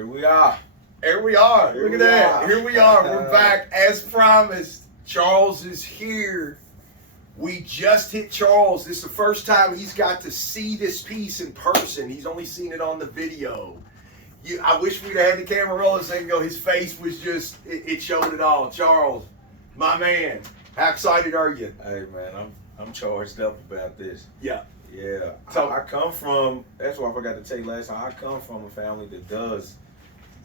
Here we are. Here we are. Here Look at we that. are. Here we are. We're back as promised. Charles is here. We just hit Charles. This is the first time he's got to see this piece in person. He's only seen it on the video. I wish we'd have had the camera rolling a second ago. His face was just, it showed it all. Charles, my man, how excited are you? Hey man, I'm charged up about this. Yeah. Yeah. So I come from, that's what I forgot to tell you last time. I come from a family that does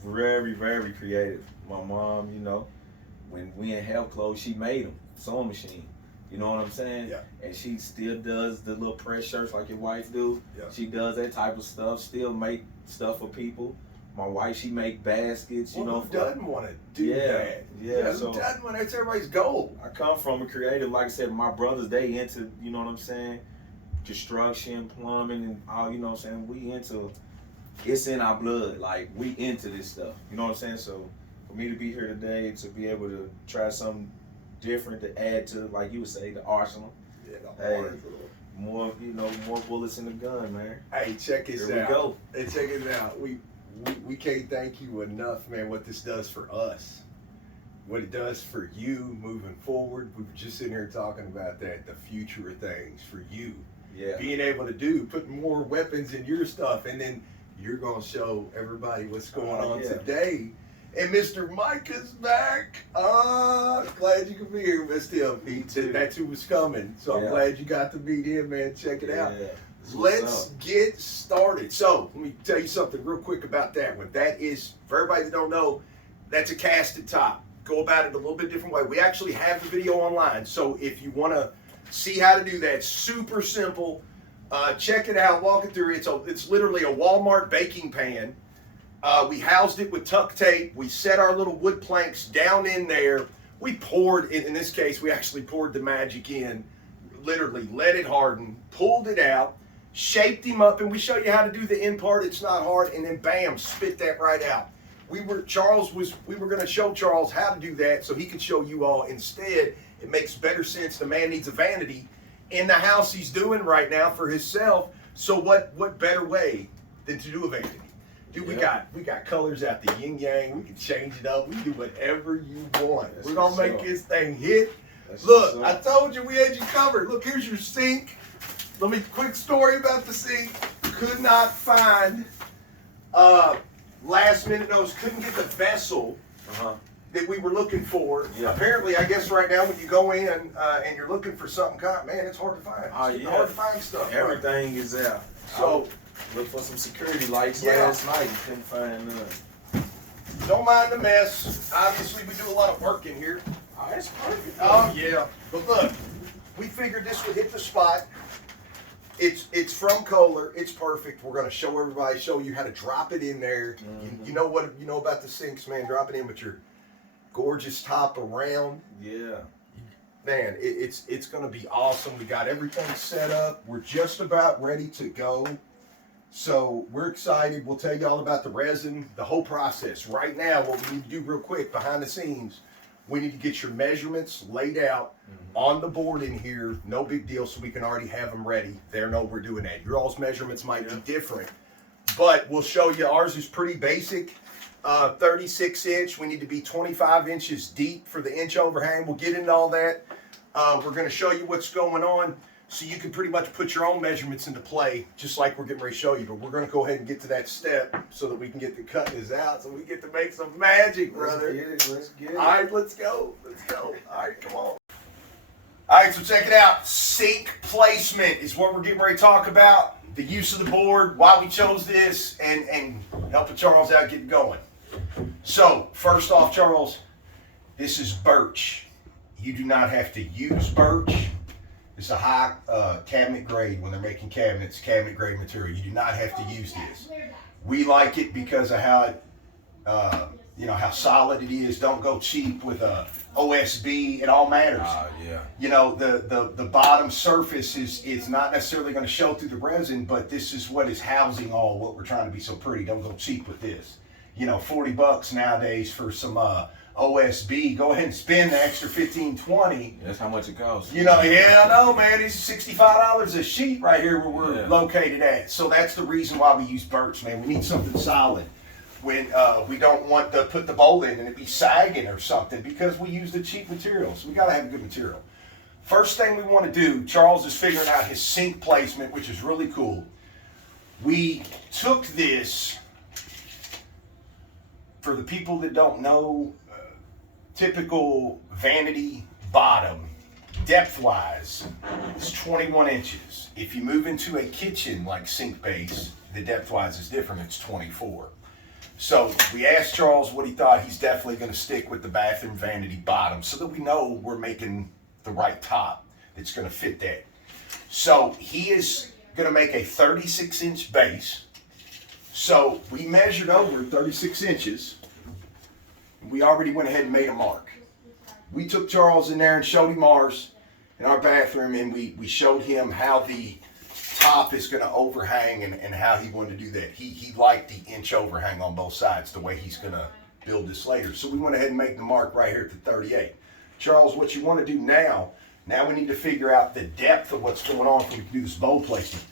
very, very creative. My mom, you know, when we in health clothes, she made them, sewing machine. You know what I'm saying? Yeah. And she still does the little press shirts like your wife do. Yeah. She does that type of stuff, still make stuff for people. My wife, she make baskets, you know. Who doesn't want to do that? Yeah. Who doesn't want to? That's everybody's goal. I come from a creative, like I said, my brothers, they into, you know what I'm saying, construction, plumbing, and all, you know what I'm saying, we into, it's in our blood, like, we into this stuff, you know what I'm saying, so for me to be here today, to be able to try something different to add to, like you would say, the arsenal. Yeah, Hey, more, you know, more bullets in the gun, man. Hey, check this out. Here we go. Hey, check it out. We can't thank you enough, man, what this does for us. What it does for you moving forward. We were just sitting here talking about that, the future of things for you. Yeah. Being able to put more weapons in your stuff, and then you're going to show everybody what's going on today. And Mr. Micah's back. Glad you could be here, Miss Tim. That's who was coming. So I'm glad you got to meet him, man. Check it out. Let's get started. So let me tell you something real quick about that one. That is, for everybody that don't know, that's a casted top. Go about it a little bit different way. We actually have the video online. So if you want to see how to do that, super simple. Check it out, walk it through. It's literally a Walmart baking pan. We housed it with tuck tape. We set our little wood planks down in there. We poured, in this case, we actually poured the magic in, literally let it harden, pulled it out, shaped him up, and we show you how to do the end part. It's not hard, and then bam, spit that right out. We were going to show Charles how to do that so he could show you all. Instead, it makes better sense. The man needs a vanity in the house he's doing right now for himself. So what better way than to do a vanity? Dude, we got colors out the yin yang. We can change it up. We can do whatever you want. We're gonna make this thing hit. Look, I told you we had you covered. Look, here's your sink. Let me quick story about the sink. Could not find last minute notes. Couldn't get the vessel that we were looking for. Yeah. Apparently, I guess right now when you go in and you're looking for something, man, it's hard to find. It's hard to find stuff. Everything is out. So. Look for some security lights last night. Couldn't find none. Don't mind the mess. Obviously, we do a lot of work in here. Oh, it's perfect. Oh, yeah. But look, we figured this would hit the spot. It's from Kohler. It's perfect. We're going to show you how to drop it in there. Mm-hmm. You know about the sinks, man. Drop it in with your gorgeous top around. Yeah. Man, it's going to be awesome. We got everything set up. We're just about ready to go. So we're excited. We'll tell you all about the resin, the whole process. Right now, what we need to do real quick behind the scenes, we need to get your measurements laid out on the board in here. No big deal, so we can already have them ready. They know we're doing that. Your all's measurements might be different, but we'll show you. Ours is pretty basic. 36 inch. We need to be 25 inches deep for the inch overhang. We'll get into all that. We're going to show you what's going on, so you can pretty much put your own measurements into play, just like we're getting ready to show you. But we're going to go ahead and get to that step so that we can get the cutting this out, so we get to make some magic, brother. Let's get it. All right, let's go. All right, come on. All right, so check it out. Sink placement is what we're getting ready to talk about. The use of the board, why we chose this, and helping Charles out get going. So, first off, Charles, this is birch. You do not have to use birch. It's a high cabinet grade when they're making cabinets, cabinet grade material. You do not have to use this. We like it because of how it, how solid it is. Don't go cheap with a OSB. It all matters. Yeah. You know, the bottom surface is not necessarily going to show through the resin, but this is what is housing all what we're trying to be so pretty. Don't go cheap with this. You know, $40 nowadays for some OSB. Go ahead and spend the extra $15, $20. That's how much it costs. You know, yeah, I know, man. It's $65 a sheet right here where we're located at. So that's the reason why we use birch, man. We need something solid. when we don't want to put the bolt in and it be sagging or something because we use the cheap materials. We got to have good material. First thing we want to do, Charles is figuring out his sink placement, which is really cool. We took this, for the people that don't know, typical vanity bottom, depth-wise, is 21 inches. If you move into a kitchen like sink base, the depth-wise is different, it's 24. So we asked Charles what he thought. He's definitely going to stick with the bathroom vanity bottom so that we know we're making the right top that's going to fit that. So he is going to make a 36-inch base. So we measured over 36 inches. We already went ahead and made a mark. We took Charles in there and showed him ours in our bathroom, and we showed him how the top is going to overhang and how he wanted to do that. He liked the inch overhang on both sides, the way he's going to build this later. So we went ahead and made the mark right here at the 38. Charles, what you want to do now we need to figure out the depth of what's going on so we can do this bowl placement.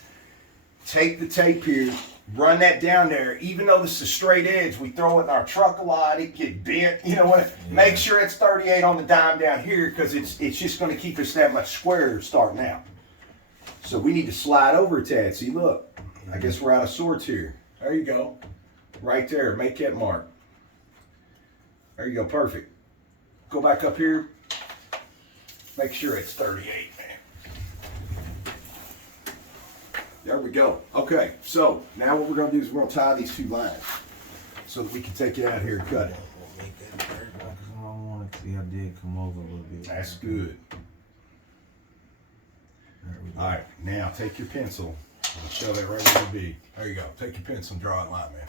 Take the tape here, run that down there. Even though this is a straight edge, we throw it in our truck a lot, it get bent. You know what? Yeah. Make sure it's 38 on the dime down here because it's just going to keep us that much squarer starting out. So we need to slide over a tad. See, look, I guess we're out of sorts here. There you go. Right there, make that mark. There you go, perfect. Go back up here. Make sure it's 38, man. There we go. Okay, so now what we're going to do is we're going to tie these two lines so that we can take it out here and cut it. I don't want to see I did come over a little bit. That's good. All right, now take your pencil and show that right where it be. There you go. Take your pencil and draw a line, man.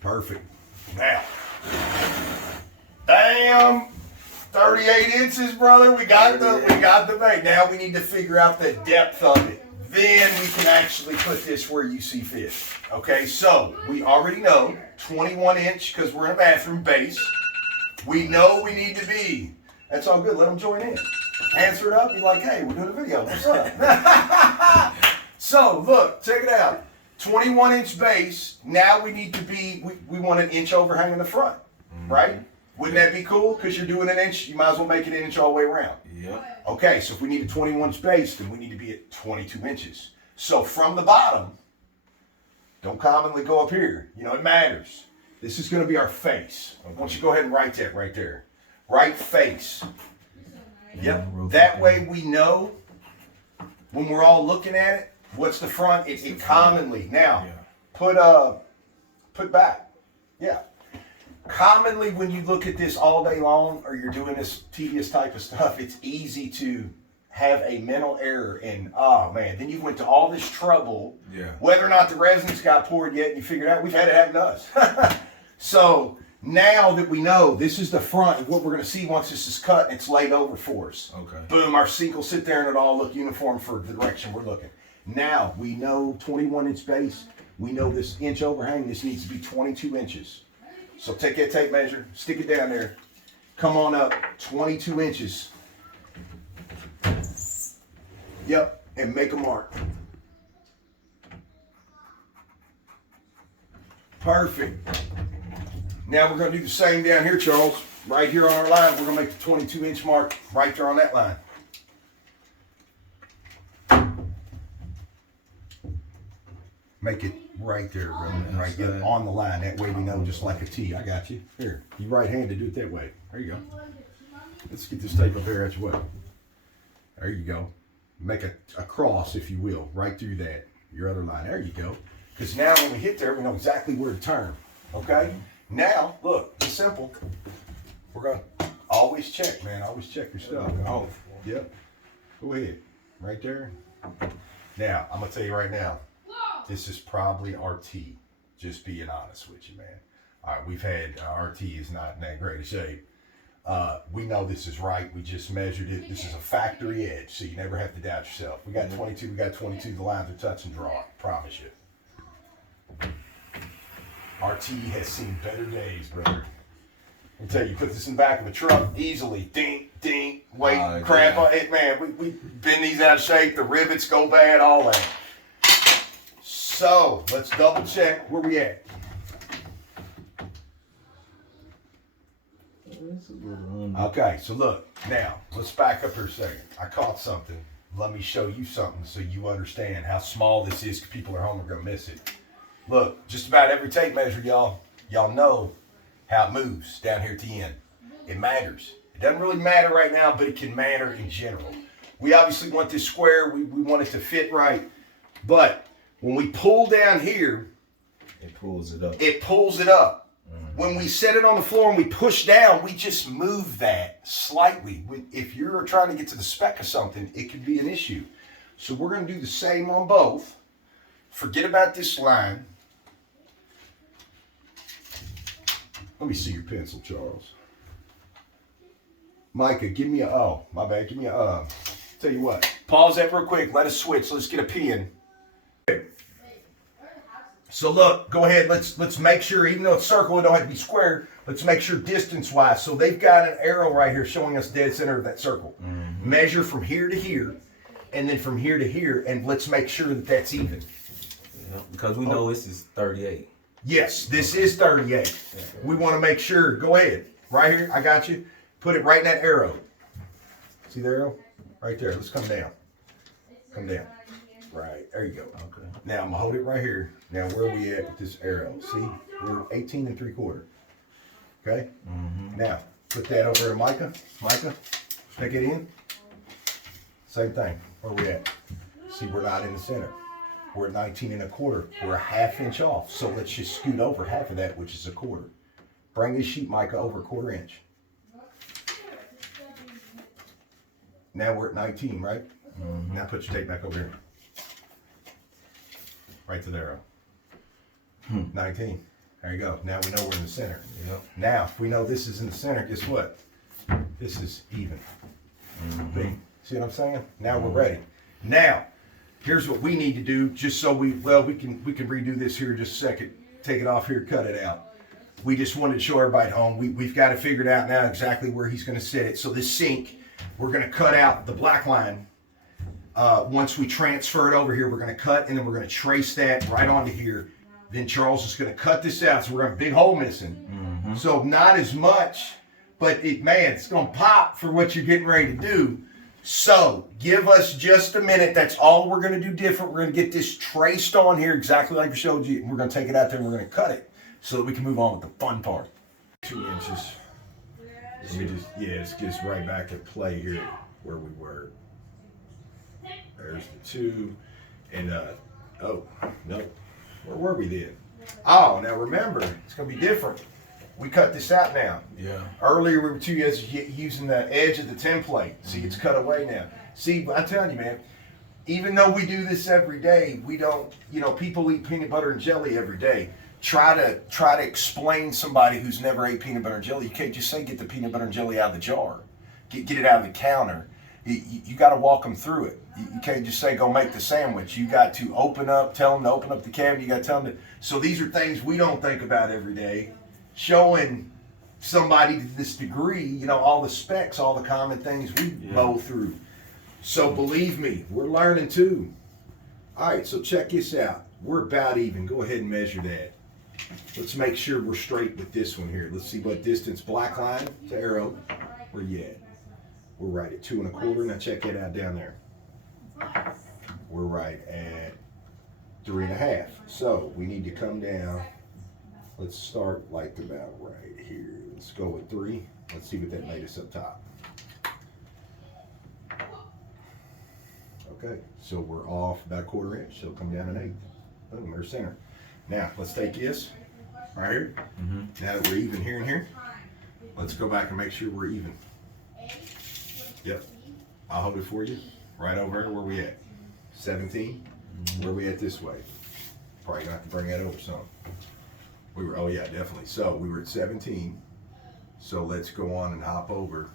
Perfect. Now, bam, 38 inches, brother. We got the bait. Now we need to figure out the depth of it. Then we can actually put this where you see fit. Okay, so we already know 21 inch because we're in a bathroom base. We know we need to be. That's all good. Let them join in. Answer it up. You're like, hey, we're doing a video. What's up? So, look, check it out. 21-inch base. Now we need to be, we want an inch overhang in the front, right? Wouldn't that be cool? Because you're doing an inch, you might as well make it an inch all the way around. Yeah. Okay, so if we need a 21-inch base, then we need to be at 22 inches. So from the bottom, don't commonly go up here. You know, it matters. This is going to be our face. Okay. Why don't you go ahead and write that right there. Right face. Yep. That way we know when we're all looking at it, what's the front? It commonly. Now, put back. Yeah. Commonly when you look at this all day long or you're doing this tedious type of stuff, it's easy to have a mental error and, oh man, then you went to all this trouble. Yeah. Whether or not the resin's got poured yet and you figured out, we've had it happen to us. So, now that we know this is the front of what we're going to see once this is cut and it's laid over for us. Okay. Boom, our sink will sit there and it'll all look uniform for the direction we're looking. Now, we know 21-inch base. We know this inch overhang. This needs to be 22 inches. So take that tape measure, stick it down there. Come on up, 22 inches. Yep, and make a mark. Perfect. Now we're going to do the same down here, Charles. Right here on our line, we're going to make the 22-inch mark right there on that line. Make it right there, bro. Right, get it on the line. That way we know, just like a T. I got you. Here, you right-handed, do it that way. There you go. Let's get this tape up here at your way. There you go. Make a cross, if you will, right through that. Your other line. There you go. Because now when we hit there, we know exactly where to turn. Okay? Now, look, it's simple. We're going to always check, man. Always check your stuff. Oh, yep. Go ahead. Right there. Now, I'm going to tell you right now, this is probably RT. Just being honest with you, man. All right, we've had, RT is not in that great a shape. We know this is right. We just measured it. This is a factory edge, so you never have to doubt yourself. We got 22. We got 22. The lines are touch and draw. Promise you. RT has seen better days, brother. I'll tell you, put this in the back of a truck easily. Ding, ding, weight, crap on it, man. We bend these out of shape. The rivets go bad, all that. So let's double check where we at. Okay, so look, now let's back up here a second. I caught something. Let me show you something so you understand how small this is, because people at home are gonna miss it. Look, just about every tape measure, y'all know how it moves down here at the end. It matters. It doesn't really matter right now, but it can matter in general. We obviously want this square, we want it to fit right, but when we pull down here, it pulls it up. It pulls it up. When we set it on the floor and we push down, we just move that slightly. If you're trying to get to the spec of something, it could be an issue. So we're going to do the same on both. Forget about this line. Let me see your pencil, Charles. Micah, give me my bad. Give me tell you what. Pause that real quick. Let us switch. Let's get a pen. So look, go ahead, let's make sure, even though it's circle, it don't have to be square, let's make sure distance-wise. So they've got an arrow right here showing us dead center of that circle. Mm-hmm. Measure from here to here, and then from here to here, and let's make sure that that's even. Yeah, because we know this is 38. Yes, this is 38. Yeah. We want to make sure, go ahead, right here, I got you. Put it right in that arrow. See the arrow? Right there, let's come down. Come down. Right, there you go. Okay. Now I'm gonna hold it right here. Now where are we at with this arrow? See, we're 18 3/4. Okay? Mm-hmm. Now, put that over to Micah. Micah, stick it in. Same thing. Where are we at? See, we're not in the center. We're at 19 1/4. We're a ½ inch off. So let's just scoot over half of that, which is 1/4. Bring this sheet, Micah, over 1/4 inch. Now we're at 19, right? Mm-hmm. Now put your tape back over here. Right to the arrow. 19. There you go. Now we know we're in the center. Yep. Now, if we know this is in the center, guess what? This is even. Mm-hmm. See what I'm saying? Now we're ready. Now, here's what we need to do, just so we can redo this here in just a second. Take it off here, cut it out. We just wanted to show everybody at home. We've got it figured out now exactly where he's going to set it. So this sink, we're going to cut out the black line. Once we transfer it over here, we're going to cut, and then we're going to trace that right onto here. Then Charles is going to cut this out, so we're going to have a big hole missing. Mm-hmm. So not as much, but it's going to pop for what you're getting ready to do. So give us just a minute. That's all we're going to do different. We're going to get this traced on here exactly like we showed you. We're going to take it out there and we're going to cut it so that we can move on with the fun part. 2 inches. Let me just get us right back at play here where we were. There's the 2, and oh, no, where were we then? Oh, now remember, it's going to be different. We cut this out now. Yeah. Earlier we were using the edge of the template. See, it's cut away now. See, I'm telling you, man, even though we do this every day, we don't, people eat peanut butter and jelly every day. Try to explain somebody who's never ate peanut butter and jelly. You can't just say get the peanut butter and jelly out of the jar. Get it out of the counter. You got to walk them through it. You can't just say, go make the sandwich. You got to tell them to open up the cabinet. You got to tell them to. So these are things we don't think about every day. Showing somebody to this degree, all the specs, all the common things we go through. So believe me, we're learning too. All right, so check this out. We're about even. Go ahead and measure that. Let's make sure we're straight with this one here. Let's see what distance, black line to arrow. Where you at? We're right at 2 1/4. Now check that out down there. We're right at 3 1/2. So we need to come down. Let's start like about right here. Let's go with 3. Let's see what that made us up top. Okay, so we're off about 1/4 inch. So come down 1/8. Boom, we're center. Now let's take this right here. Mm-hmm. Now that we're even here and here, let's go back and make sure we're even. Yep, I'll hold it for you. Right over here, where we at? 17. Mm-hmm. Where we at this way? Probably gonna have to bring that over some. We were, oh yeah, definitely. So we were at 17. So let's go on and hop over.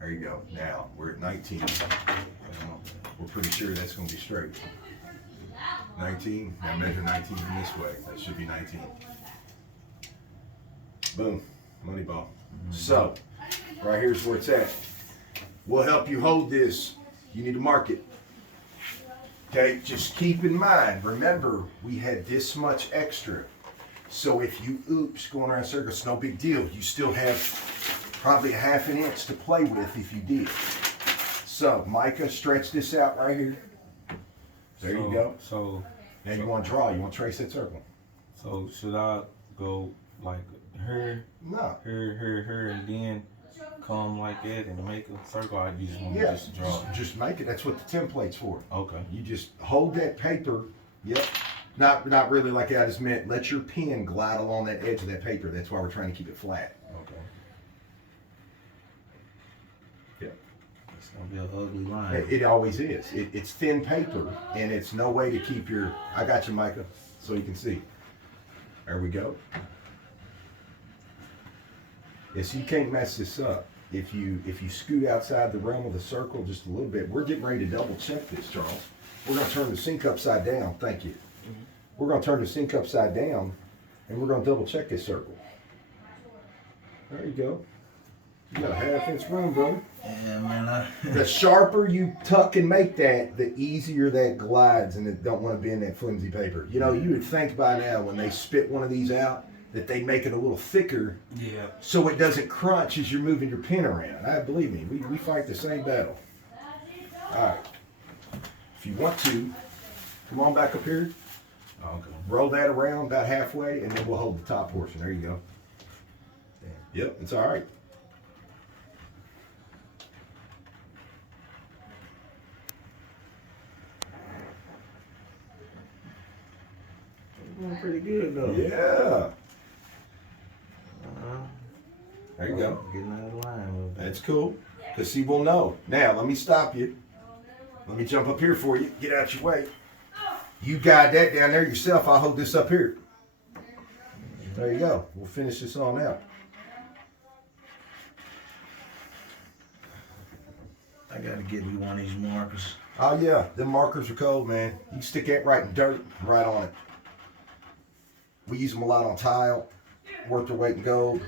There you go. Now we're at 19. We're pretty sure that's going to be straight. 19. Now measure 19 from this way. That should be 19. Boom. Money ball. Mm-hmm. So right here's where it's at. We'll help you hold this. You need to mark it. Okay, just keep in mind, remember, we had this much extra. So if you oops going around circles, it's no big deal. You still have probably a half an inch to play with if you did. So Micah, stretch this out right here. There you go. So Now you want to draw, you want to trace that circle. So should I go like here, No. here, and then come like that and make a circle? Or you just want to Yeah, just draw? just make it. That's what the template's for. Okay. You just hold that paper. Yep. Not really like I just meant. Let your pen glide along that edge of that paper. That's why we're trying to keep it flat. Okay. Yep. It's gonna be an ugly line. It always is. It's thin paper, and it's no way to keep your. I got you, Micah, so you can see. There we go. Yes, you can't mess this up. If you scoot outside the realm of the circle just a little bit, we're getting ready to double check this, Charles. We're going to turn the sink upside down. Thank you. We're going to turn the sink upside down, and we're going to double check this circle. There you go. You got a half-inch room, brother. Yeah, man. The sharper you tuck and make that, the easier that glides, and it don't want to be in that flimsy paper. You know, you would think by now when they spit one of these out that they make it a little thicker, Yeah. so it doesn't crunch as you're moving your pen around. Believe me, we fight the same battle. All right. If you want to, come on back up here. Okay. Roll that around about halfway, and then we'll hold the top portion. There you go. Yep, it's all right. Doing pretty good though. Yeah. There you go. Getting out of line a little bit. That's cool. Because he will know. Now, let me stop you. Let me jump up here for you. Get out your way. You guide that down there yourself. I'll hold this up here. There you go. We'll finish this on out. I gotta get me one of these markers. Oh, yeah. Them markers are cold, man. You can stick that right in dirt, right on it. We use them a lot on tile. Worth their weight in gold.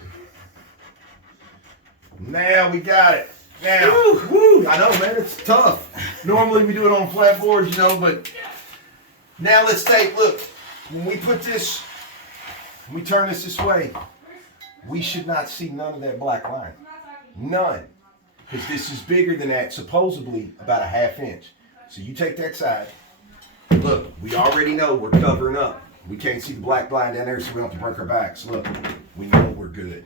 Now we got it. Now, woo, I know, man, it's tough. Normally we do it on flat boards, you know, but now let's take, look, when we put this, when we turn this way, we should not see none of that black line. None. Because this is bigger than that, supposedly about a half inch. So you take that side. Look, we already know we're covering up. We can't see the black line down there, so we don't have to break our backs. Look, we know we're good.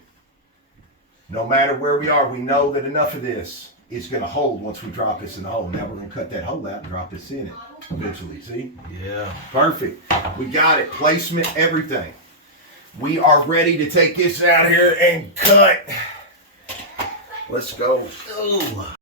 No matter where we are, we know that enough of this is going to hold once we drop this in the hole. Now we're going to cut that hole out and drop this in it eventually. See? Yeah. Perfect. We got it. Placement, everything. We are ready to take this out here and cut. Let's go. Ooh.